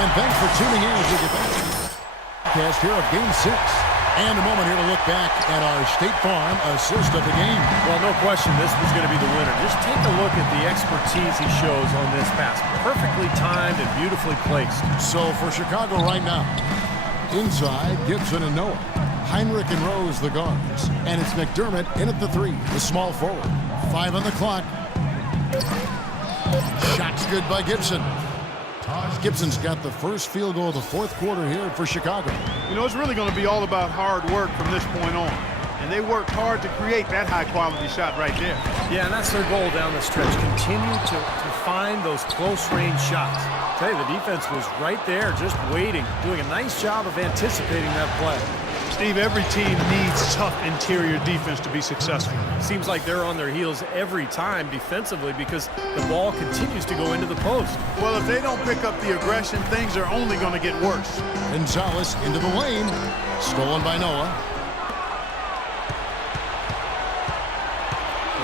And thanks for tuning in as we get back to the podcast here of Game 6. And a moment here to look back at our State Farm assist of the game. Well, no question this was going to be the winner. Just take a look at the expertise he shows on this pass. Perfectly timed and beautifully placed. So for Chicago right now, inside, Gibson and Noah. Heinrich and Rose, the guards. And it's McDermott in at the 3, the small forward. 5 on the clock. Shot's good by Gibson. Gibson's got the first field goal of the fourth quarter here for Chicago. You know, it's really going to be all about hard work from this point on. And they worked hard to create that high-quality shot right there. Yeah, and that's their goal down the stretch. Continue to find those close-range shots. I tell you, the defense was right there just waiting, doing a nice job of anticipating that play. Steve, every team needs tough interior defense to be successful. Seems like they're on their heels every time defensively because the ball continues to go into the post. Well, if they don't pick up the aggression, things are only going to get worse. Gonzalez into the lane. Stolen by Noah.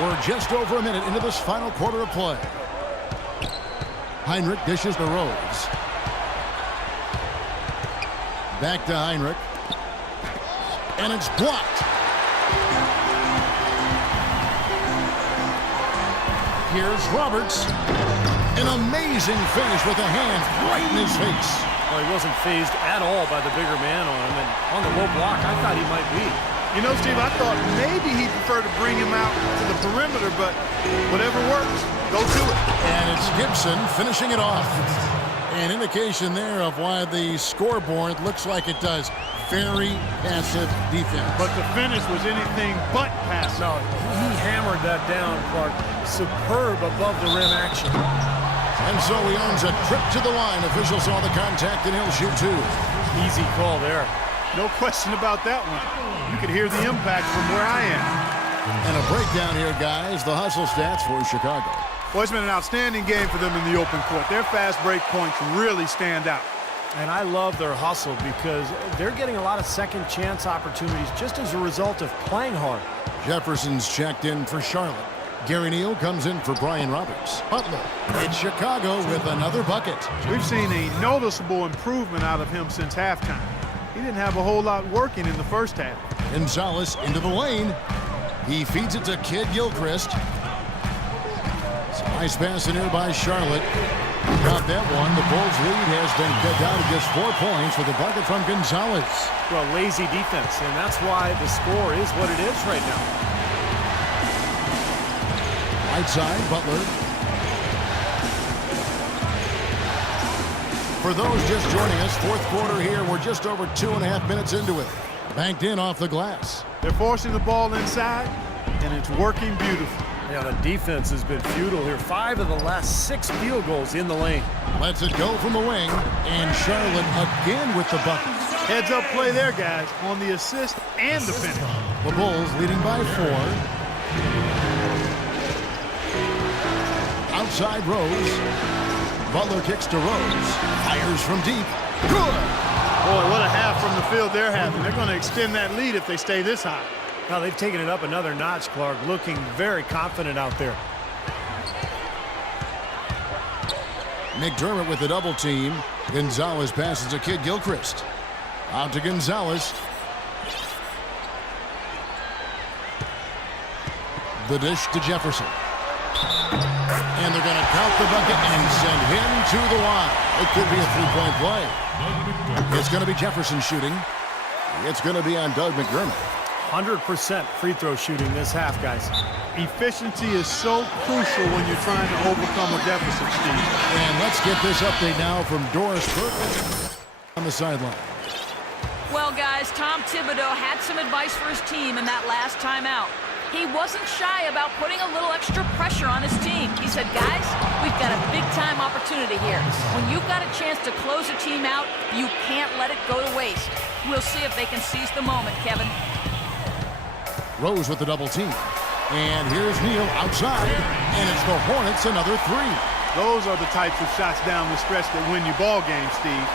We're just over a minute into this final quarter of play. Heinrich dishes to Rose. Back to Heinrich. And it's blocked. Here's Roberts. An amazing finish with a hand right in his face. Well, he wasn't phased at all by the bigger man on him. And on the low block, I thought he might be. You know, Steve, I thought maybe he'd prefer to bring him out to the perimeter, but whatever works, go to it. And it's Gibson finishing it off. An indication there of why the scoreboard looks like it does. Very passive defense. But the finish was anything but passive. No, he hammered that down, Clark. Superb above the rim action. And so he earns a trip to the line. Official saw the contact and he'll shoot 2. Easy call there. No question about that one. You could hear the impact from where I am. And a breakdown here, guys. The hustle stats for Chicago. Well, it's been an outstanding game for them in the open court. Their fast break points really stand out. And I love their hustle because they're getting a lot of second chance opportunities just as a result of playing hard. Jefferson's checked in for Charlotte. Gary Neal comes in for Brian Roberts. Butler in Chicago with another bucket. We've seen a noticeable improvement out of him since halftime. He didn't have a whole lot working in the first half. Gonzalez into the lane. He feeds it to Kid Gilchrist. Nice pass in here by Charlotte. Got that one. The Bulls' lead has been cut down to just 4 points with a bucket from Gonzalez. Well, lazy defense, and that's why the score is what it is right now. Right side, Butler. For those just joining us, fourth quarter here. We're just over 2.5 minutes into it. Banked in off the glass. They're forcing the ball inside, and it's working beautifully. Yeah, the defense has been futile here. 5 of the last 6 field goals in the lane. Lets it go from the wing, and Charlotte again with the bucket. Heads up play there, guys, on the assist and the finish. The Bulls leading by 4. Outside Rose. Butler kicks to Rose. Fires from deep. Good! Boy, what a half from the field they're having. They're going to extend that lead if they stay this high. Now they've taken it up another notch, Clark, looking very confident out there. McDermott with the double team. Gonzalez passes to Kid Gilchrist. Out to Gonzalez. The dish to Jefferson. And they're going to count the bucket and send him to the line. It could be a 3-point play. It's going to be Jefferson shooting. It's going to be on Doug McDermott. 100% free throw shooting this half, guys. Efficiency is so crucial when you're trying to overcome a deficit, Steve. And let's get this update now from Doris Burke on the sideline. Well, guys, Tom Thibodeau had some advice for his team in that last timeout. He wasn't shy about putting a little extra pressure on his team. He said, guys, we've got a big-time opportunity here. When you've got a chance to close a team out, you can't let it go to waste. We'll see if they can seize the moment, Kevin. Rose with the double team. And here's Neal outside. And it's the Hornets another 3. Those are the types of shots down the stretch that win you ball games, Steve.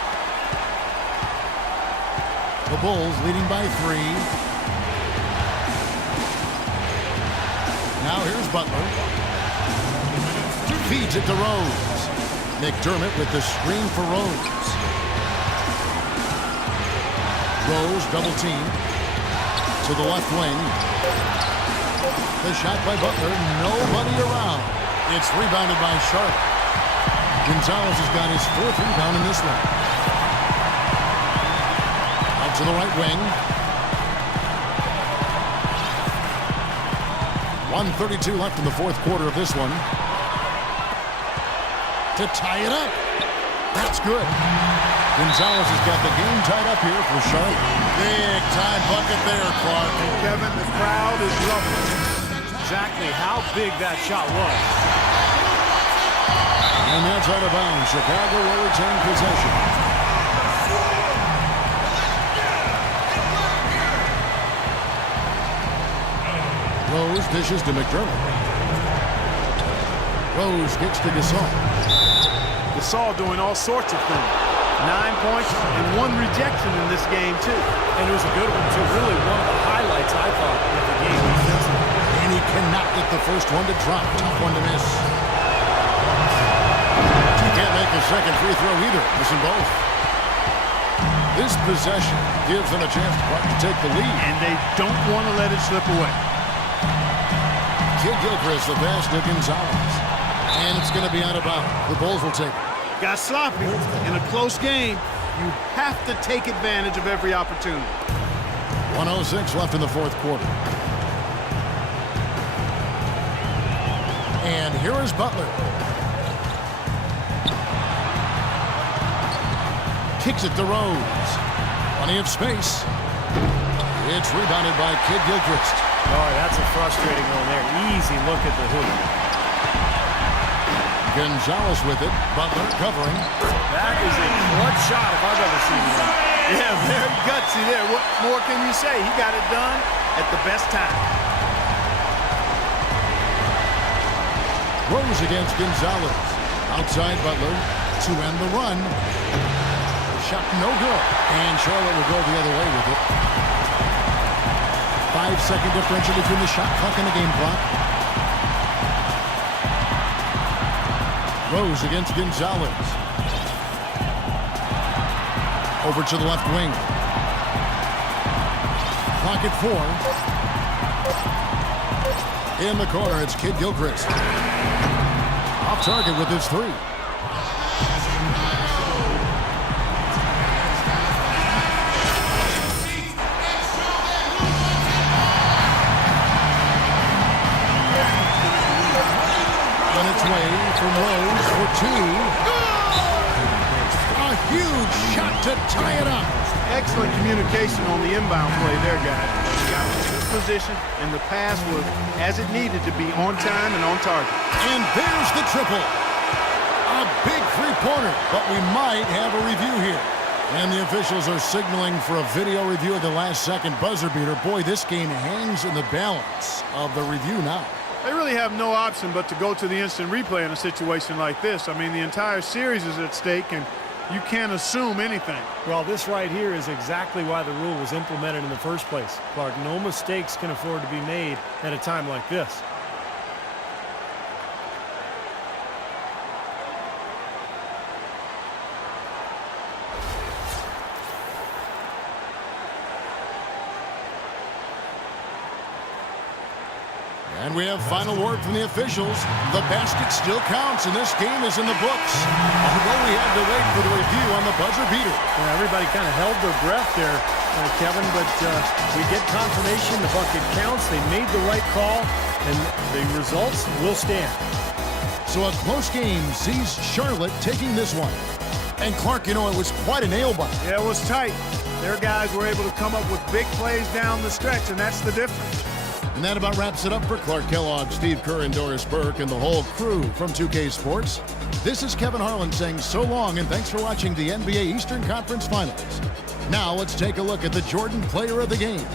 The Bulls leading by 3. Now here's Butler. Feeds it to Rose. McDermott with the screen for Rose. Rose double team to the left wing. The shot by Butler, nobody around. It's rebounded by Charlotte. Gonzalez has got his 4th rebound in this one. Out to the right wing. 1:32 left in the 4th quarter of this one. To tie it up. That's good. Gonzalez has got the game tied up here for Charlotte. Big time bucket there, Clark. And Kevin, the crowd is loving it. Exactly how big that shot was. And that's out of bounds. Chicago will retain possession. Rose dishes to McDermott. Rose kicks to Gasol. Gasol doing all sorts of things. 9 points and 1 rejection in this game, too. And it was a good one, too. Really one of the highlights, I thought, of the game defensively. And he cannot get the first one to drop. Tough one to miss. He can't make a second free throw either. Missing both. This possession gives them a chance to take the lead. And they don't want to let it slip away. Kidd-Gilchrist, the pass to Gonzalez. And it's going to be out of bounds. The Bulls will take it. Got sloppy. In a close game, you have to take advantage of every opportunity. 1:06 left in the 4th quarter. And here is Butler. Kicks it to Rose. Plenty of space. It's rebounded by Kidd-Gilchrist. Oh, that's a frustrating one there. Easy look at the hoop. Gonzalez with it. Butler covering. That is a clutch shot if I've ever seen one. Yeah, very gutsy there. What more can you say? He got it done at the best time. Rose against Gonzalez. Outside Butler to end the run. Shot no good. And Charlotte will go the other way with it. 5-second differential between the shot clock and the game clock. Rose against Gonzalez. Over to the left wing. Clock at 4. In the corner, it's Kidd-Gilchrist. Off target with his 3. On its way from Rose for 2. A huge shot to tie it up. Excellent communication on the inbound play there, guys. He got in good position, and the pass was as it needed to be, on time and on target. And there's the triple. A big three-pointer, but we might have a review here. And the officials are signaling for a video review of the last-second buzzer beater. Boy, this game hangs in the balance of the review now. They really have no option but to go to the instant replay in a situation like this. I mean, the entire series is at stake, and you can't assume anything. Well, this right here is exactly why the rule was implemented in the first place. Clark, no mistakes can afford to be made at a time like this. And we have final word from the officials. The basket still counts, and this game is in the books. Although we had to wait for the review on the buzzer beater. Well, everybody kind of held their breath there, Kevin, but we get confirmation the bucket counts. They made the right call, and the results will stand. So a close game sees Charlotte taking this one. And Clark, you know, it was quite a nail-biter. Yeah, it was tight. Their guys were able to come up with big plays down the stretch, and that's the difference. And that about wraps it up for Clark Kellogg, Steve Kerr, and Doris Burke, and the whole crew from 2K Sports. This is Kevin Harlan saying so long, and thanks for watching the NBA Eastern Conference Finals. Now let's take a look at the Jordan Player of the Game.